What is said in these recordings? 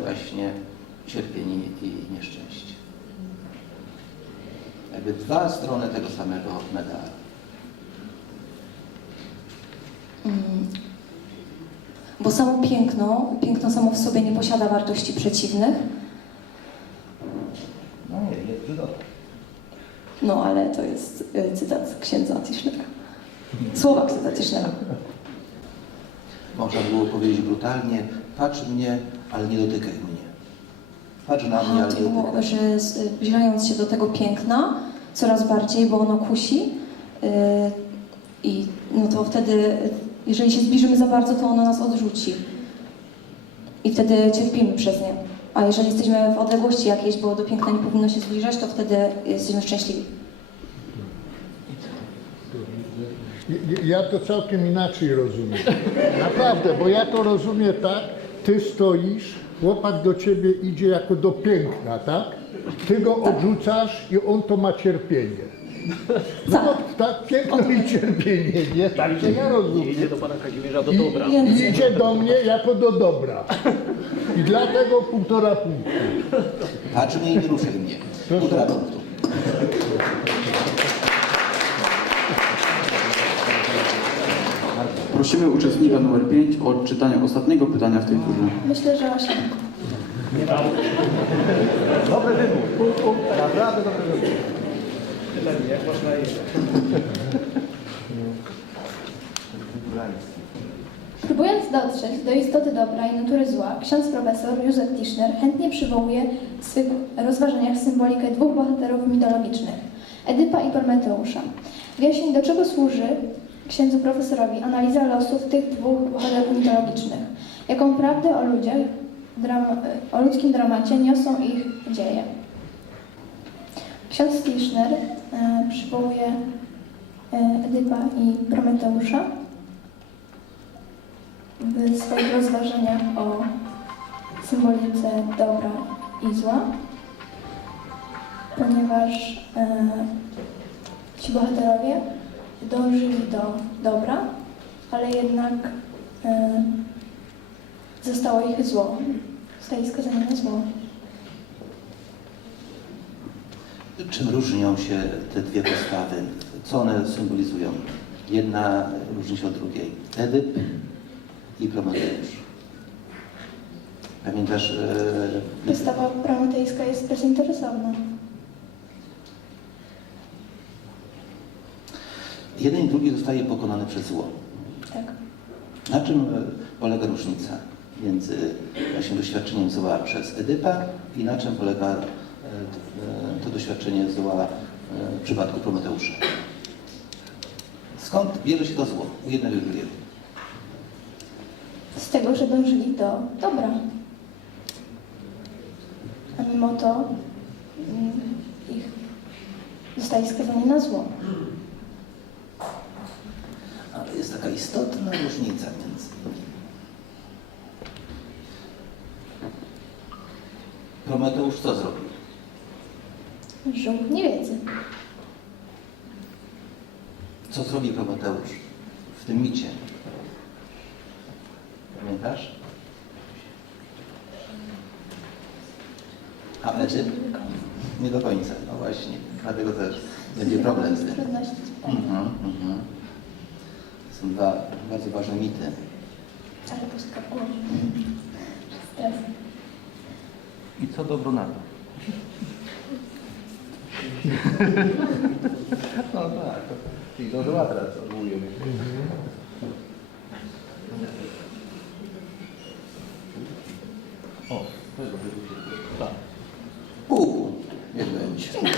właśnie cierpienie i nieszczęście. Jakby dwa strony tego samego medalu. Mm. Bo samo piękno, piękno samo w sobie nie posiada wartości przeciwnych, No nie, jest no ale to jest y, cytat księdza Tischnera. Słowa księdza Tischnera. Można było powiedzieć brutalnie, patrz mnie, ale nie dotykaj mnie. Patrz na mnie, ale nie było, dotykaj. że zbliżając się do tego piękna coraz bardziej, bo ono kusi y, i no to wtedy, y, jeżeli się zbliżymy za bardzo, to ono nas odrzuci i wtedy cierpimy przez nie. A jeżeli jesteśmy w odległości jakiejś, bo do piękna nie powinno się zbliżać, to wtedy jesteśmy szczęśliwi. Ja to całkiem inaczej rozumiem. Naprawdę, bo ja to rozumiem tak, ty stoisz, chłopak do ciebie idzie jako do piękna, tak? Ty go odrzucasz i on to ma cierpienie. No Tak. bo tak, piękno i cierpienie, nie? Tak to ja Nie rozumiem. idzie do pana Kazimierza do I, dobra. I idzie do mnie jako do dobra. I dlatego półtora punktu. Patrz mnie i nie ruszaj mnie. Półtora punktu. Prosimy uczestnika numer 5 o odczytanie ostatniego pytania w tej turze. Myślę, że osiem. Dobry wybór. Naprawdę dobry wybór. Tyle nie, można jeść. Próbując dotrzeć do istoty dobra i natury zła, ksiądz profesor Józef Tischner chętnie przywołuje w swych rozważaniach symbolikę dwóch bohaterów mitologicznych, Edypa i Prometeusza. Wyjaśni, do czego służy księdzu profesorowi analiza losów tych dwóch bohaterów mitologicznych, jaką prawdę o ludziach, o ludzkim dramacie niosą ich dzieje. Ksiądz Tischner e, przywołuje e, Edypa i Prometeusza, w swoich rozważaniach o symbolice dobra i zła, ponieważ e, ci bohaterowie dążyli do dobra, ale jednak e, zostało ich zło. Zostali skazani na zło. Czym różnią się te dwie postawy? Co one symbolizują? Jedna różni się od drugiej. Edyp i Prometeusz. Pamiętasz, e, Postawa prometejska jest bezinteresowna. Jeden i drugi zostaje pokonany przez zło. Tak. Na czym e, polega różnica między właśnie doświadczeniem zła przez Edypa i na czym polega e, e, to doświadczenie zła w przypadku Prometeusza? Skąd bierze się to zło u jednego i drugiego? Z tego, że dążyli do dobra. A mimo to mm, ich zostali skazani na zło. Jest taka istotna różnica między nimi. Prometeusz co zrobił? Żył w niewiedzy. Co zrobi Prometeusz w tym micie? Pamiętasz? A Edyp? Nie do końca, no właśnie. Dlatego też będzie problem z tym. Trudności. Mhm, mhm. Są dwa bardzo ważne mity. Ale pustka w głowie. Stres. I co dobro na to? No tak, to i zdążyła teraz odwołujemy. O, to jest dobry Tak. Pół niech będzie. Ogniesz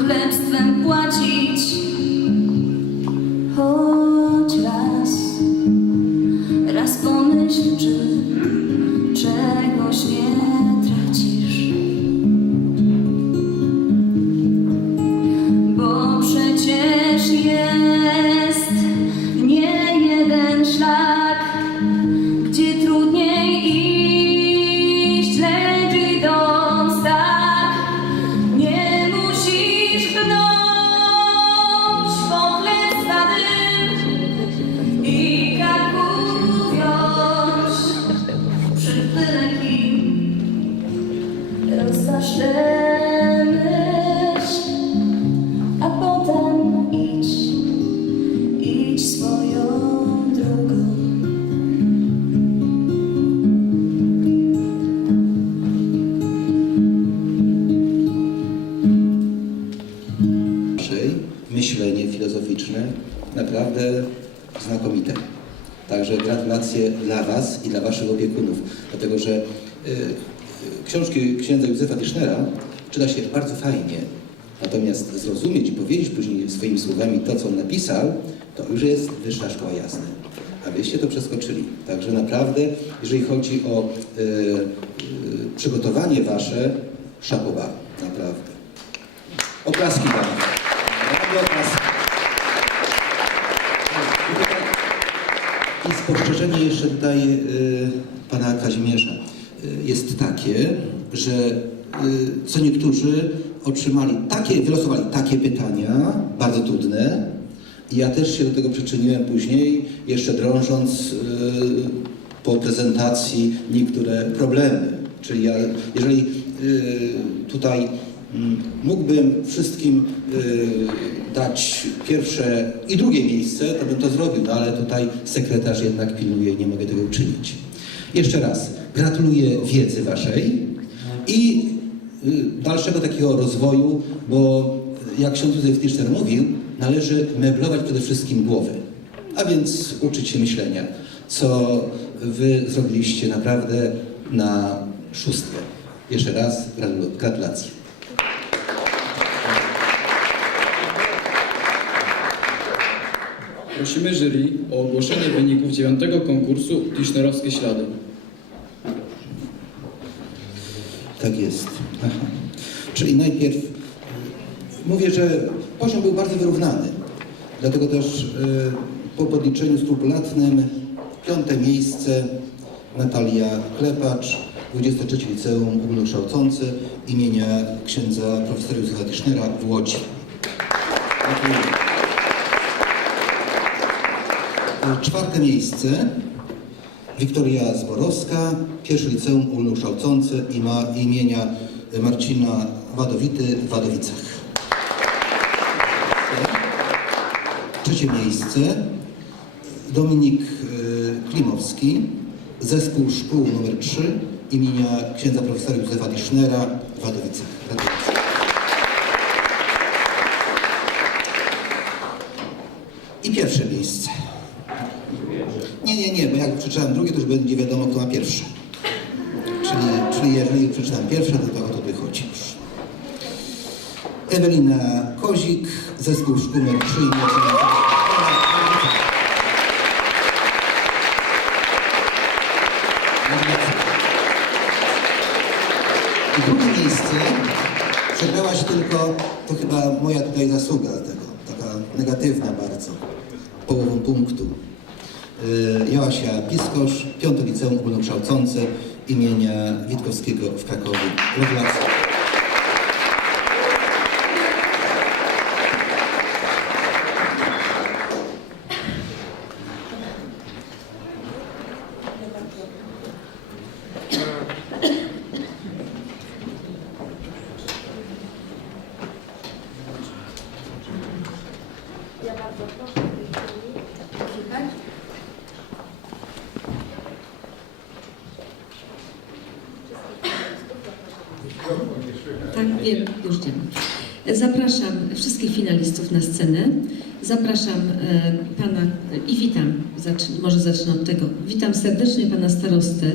pochlebstwem płacić. Naprawdę znakomite. Także gratulacje dla Was i dla Waszych opiekunów, dlatego że y, y, książki księdza Józefa Tischnera czyta się bardzo fajnie, natomiast zrozumieć i powiedzieć później swoimi słowami to, co on napisał, to już jest wyższa szkoła jasna. A wyście to przeskoczyli. Także naprawdę, jeżeli chodzi o y, y, przygotowanie Wasze, szapoba, naprawdę. Oklaski Wam. Oklaski. I spostrzeżenie jeszcze tutaj y, pana Kazimierza y, jest takie, że y, co niektórzy otrzymali takie, wylosowali takie pytania, bardzo trudne. Ja też się do tego przyczyniłem później, jeszcze drążąc po prezentacji niektóre problemy. Czyli ja, jeżeli tutaj mógłbym wszystkim y, dać pierwsze i drugie miejsce, to bym to zrobił, no ale tutaj sekretarz jednak pilnuje i nie mogę tego uczynić. Jeszcze raz, gratuluję wiedzy waszej i y, dalszego takiego rozwoju, bo jak ksiądz Józef Tischner mówił, należy meblować przede wszystkim głowy, a więc uczyć się myślenia, co wy zrobiliście naprawdę na szóstkę. Jeszcze raz gratu- gratulacje. Prosimy jury o ogłoszenie wyników dziewiątego konkursu Tischnerowskie Ślady. Tak jest. Aha. Czyli najpierw mówię, że poziom był bardzo wyrównany. Dlatego też y, po podliczeniu skrupulatnym piąte miejsce Natalia Klepacz, 23 Liceum Ogólnokształcące imienia księdza profesora Józefa Tischnera w Łodzi. Gratuluję. Czwarte miejsce Wiktoria Zborowska, pierwsze liceum ogólnokształcące ima, imienia Marcina Wadowity w Wadowicach. Trzecie miejsce Dominik y, Klimowski, zespół szkół nr 3 imienia księdza profesora Józefa Tischnera w Wadowicach. Gratulacje. I pierwsze miejsce. Nie, nie, nie, bo jak przeczytałem drugie, to już będzie wiadomo, kto ma pierwsze. Czyli, czyli jeżeli przeczytam pierwsze, to to to wychodzi. Ewelina Kozik, zespół szkół nr 3 imienia I drugie miejsce przegrałaś tylko, to chyba moja tutaj zasługa tego, taka negatywna bardzo, połową punktu. Yy, Joasia Piskosz, piąte liceum ogólnokształcące imienia Witkowskiego w Krakowie. Gratulacje. Tak, wiem, już wiem. Zapraszam wszystkich finalistów na scenę. Zapraszam e, pana i witam, zacz- może zacznę od tego. Witam serdecznie pana starostę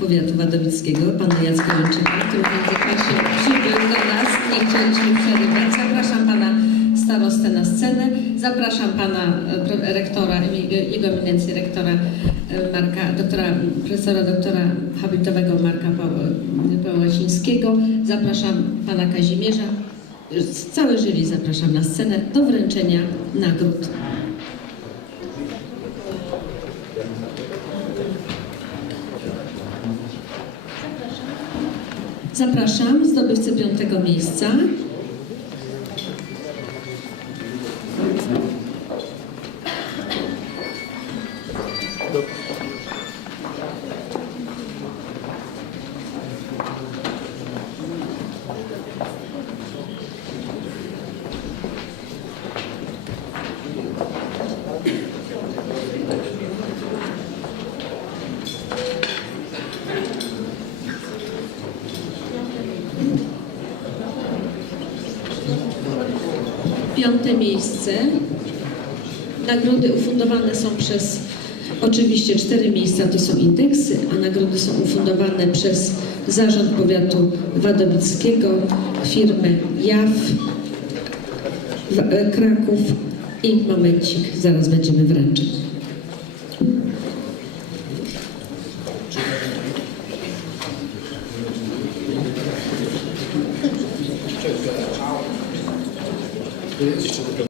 powiatu wadowickiego, pana Jacka Łęczyka, który w międzyczasie przybył do nas, nie chcieliśmy przerywać. Zapraszam pana starostę na scenę. Zapraszam pana e, rektora, jego- jego eminencję rektora e, Marka, doktora, profesora doktora habilitowego Marka Pał- Pałasińskiego. Zapraszam pana Kazimierza. Z całej jury zapraszam na scenę do wręczenia nagród. Zapraszam zdobywcę piątego miejsca. Piąte miejsce. Nagrody ufundowane są przez oczywiście cztery miejsca to są indeksy, a nagrody są ufundowane przez Zarząd Powiatu Wadowickiego, firmę JAW e, Kraków i momencik, zaraz będziemy wręczać.